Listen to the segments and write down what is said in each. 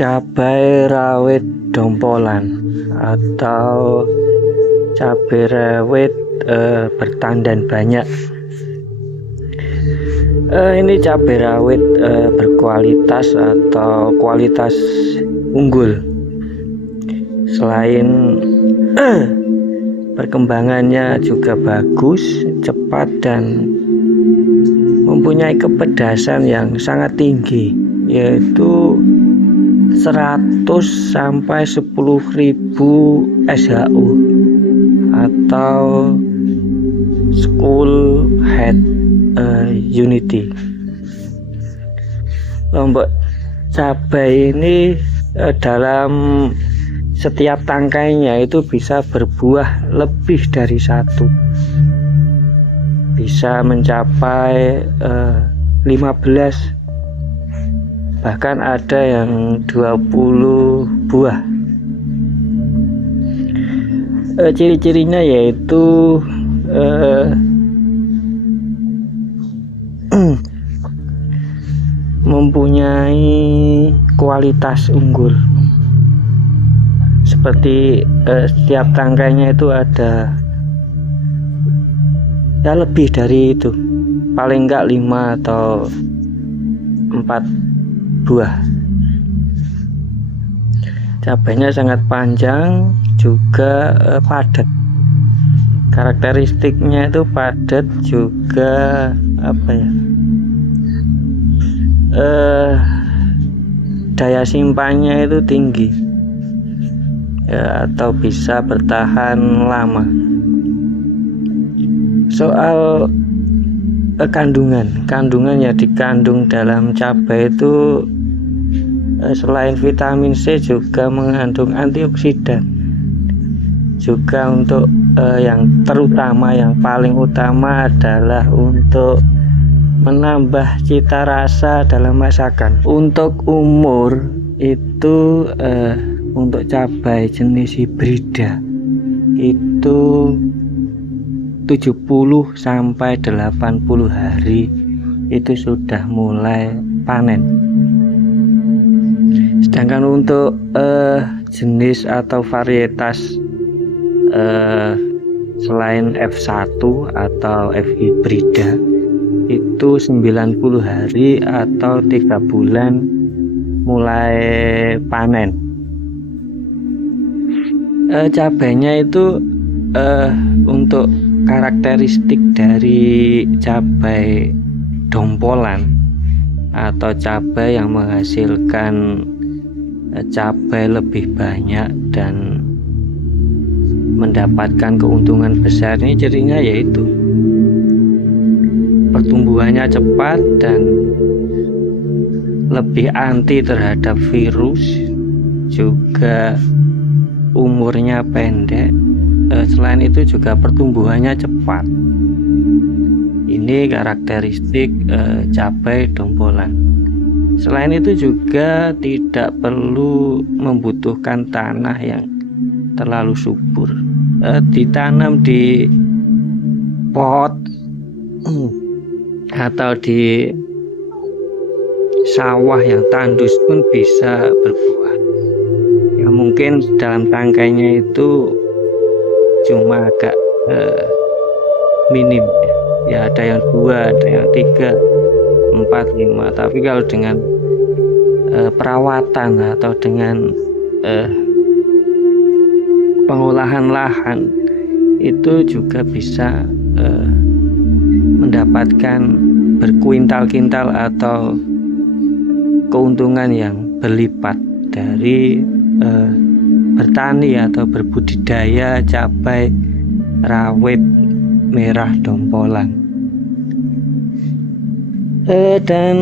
Cabai rawit dompolan atau cabai rawit bertandan banyak. Ini cabai rawit berkualitas atau kualitas unggul. Selain perkembangannya juga bagus, cepat, dan mempunyai kepedasan yang sangat tinggi, yaitu 100 sampai 10.000 SHU atau School Head Unity. Lombok cabai ini dalam setiap tangkainya itu bisa berbuah lebih dari satu, bisa mencapai 15, bahkan ada yang 20 buah. Ciri-cirinya yaitu mempunyai kualitas unggul. Seperti setiap tangkainya itu ada ya lebih dari itu, paling enggak 5 atau 4 buah. Cabainya sangat panjang, juga padat. Karakteristiknya itu padat, juga daya simpannya itu tinggi, ya, atau bisa bertahan lama. Soal kandungan yang dikandung dalam cabai itu selain vitamin C juga mengandung antioksidan, juga untuk yang terutama, yang paling utama adalah untuk menambah cita rasa dalam masakan. Untuk umur itu untuk cabai jenis hibrida itu 70 sampai 80 hari itu sudah mulai panen. Sedangkan untuk jenis atau varietas selain F1 atau F hibrida itu 90 hari atau 3 bulan mulai panen. Cabainya itu untuk karakteristik dari cabai dompolan atau cabai yang menghasilkan cabai lebih banyak dan mendapatkan keuntungan besar, ini cirinya yaitu pertumbuhannya cepat dan lebih anti terhadap virus, juga umurnya pendek. Selain itu juga pertumbuhannya cepat. Ini karakteristik cabai dompolan. Selain itu juga tidak perlu membutuhkan tanah yang terlalu subur. Ditanam di pot atau di sawah yang tandus pun bisa berbuah. Ya, mungkin dalam tangkainya itu cuma agak minim, ya ada yang 2, ada yang 3, 4, 5. Tapi kalau dengan perawatan atau dengan pengolahan lahan itu juga bisa mendapatkan berkuintal-kintal atau keuntungan yang berlipat dari bertani atau berbudidaya cabai rawit merah dompolan. Dan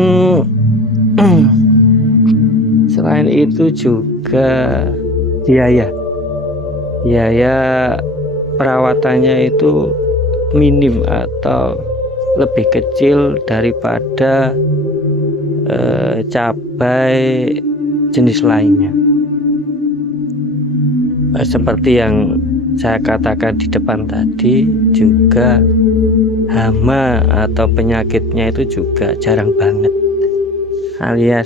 selain itu juga biaya perawatannya itu minim atau lebih kecil daripada cabai jenis lainnya. Seperti yang saya katakan di depan tadi, juga hama atau penyakitnya itu juga jarang banget, alias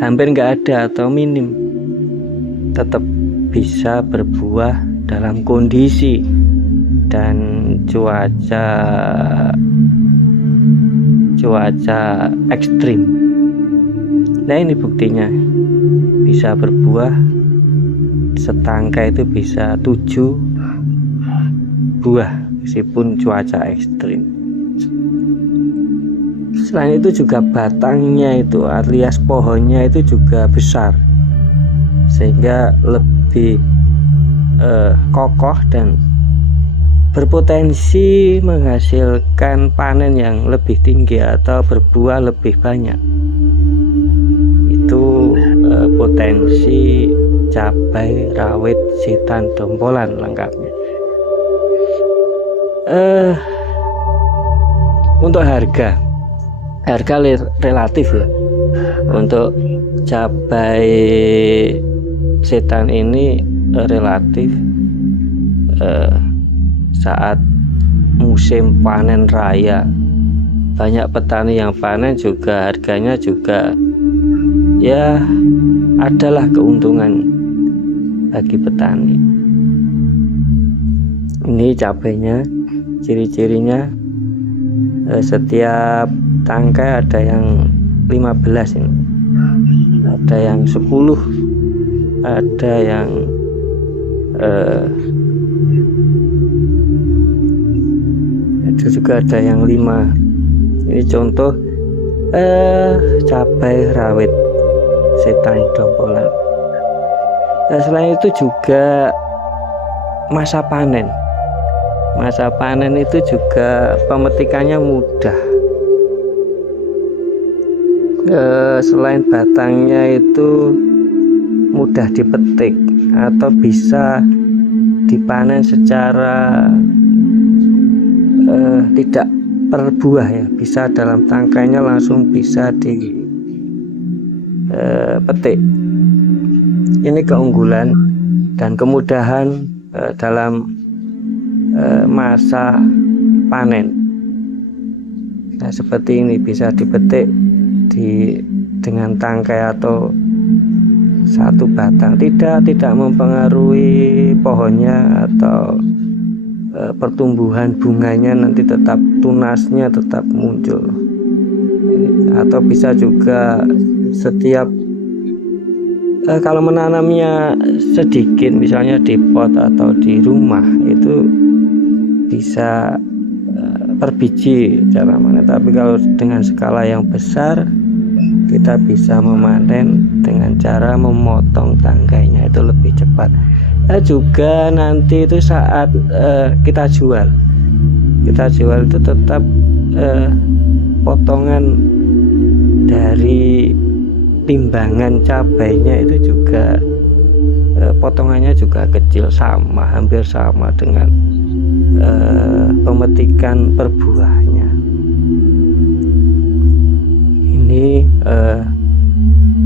hampir nggak ada atau minim, tetap bisa berbuah dalam kondisi dan cuaca ekstrim. Nah, ini buktinya, bisa berbuah setangkai itu bisa 7 buah meskipun cuaca ekstrim. Selain itu juga batangnya itu alias pohonnya itu juga besar, sehingga lebih kokoh dan berpotensi menghasilkan panen yang lebih tinggi atau berbuah lebih banyak. Itu potensi cabai rawit setan dompolan lengkapnya. Untuk harga relatif ya, untuk cabai setan ini relatif saat musim panen raya banyak petani yang panen, juga harganya juga ya adalah keuntungan bagi petani. Ini cabainya, ciri-cirinya setiap tangkai ada yang 15 ini, ada yang 10, ada yang itu juga ada yang 5. Ini contoh cabai rawit setan dompolan. Selain itu juga masa panen itu juga pemetikannya mudah. Selain batangnya itu mudah dipetik atau bisa dipanen secara tidak per buah ya, bisa dalam tangkainya langsung bisa dipetik. Ini keunggulan dan kemudahan dalam masa panen. Nah, seperti ini bisa dipetik dengan tangkai atau satu batang, tidak mempengaruhi pohonnya atau pertumbuhan bunganya, nanti tetap tunasnya tetap muncul. Atau bisa juga setiap kalau menanamnya sedikit, misalnya di pot atau di rumah, itu bisa per biji cara mana. Tapi kalau dengan skala yang besar, kita bisa memanen dengan cara memotong tangkainya, itu lebih cepat. Juga nanti itu saat kita jual itu tetap potongan dari timbangan cabainya itu juga potongannya juga kecil, hampir sama dengan pemetikan per buahnya. Ini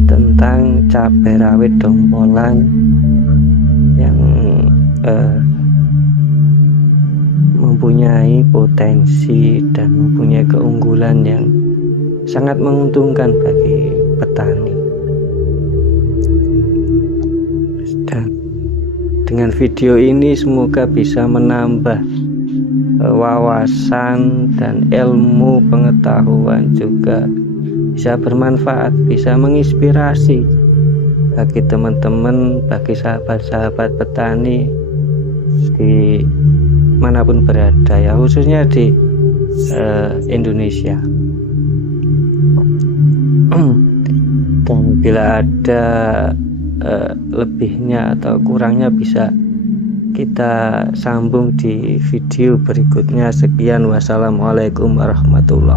tentang cabai rawit dompolan yang mempunyai potensi dan mempunyai keunggulan yang sangat menguntungkan bagi petani. Dan dengan video ini semoga bisa menambah wawasan dan ilmu pengetahuan, juga bisa bermanfaat, bisa menginspirasi bagi teman-teman, bagi sahabat-sahabat petani di manapun berada ya, khususnya di Indonesia. Dan bila ada lebihnya atau kurangnya bisa kita sambung di video berikutnya. Sekian, wassalamualaikum warahmatullahi wabarakatuh.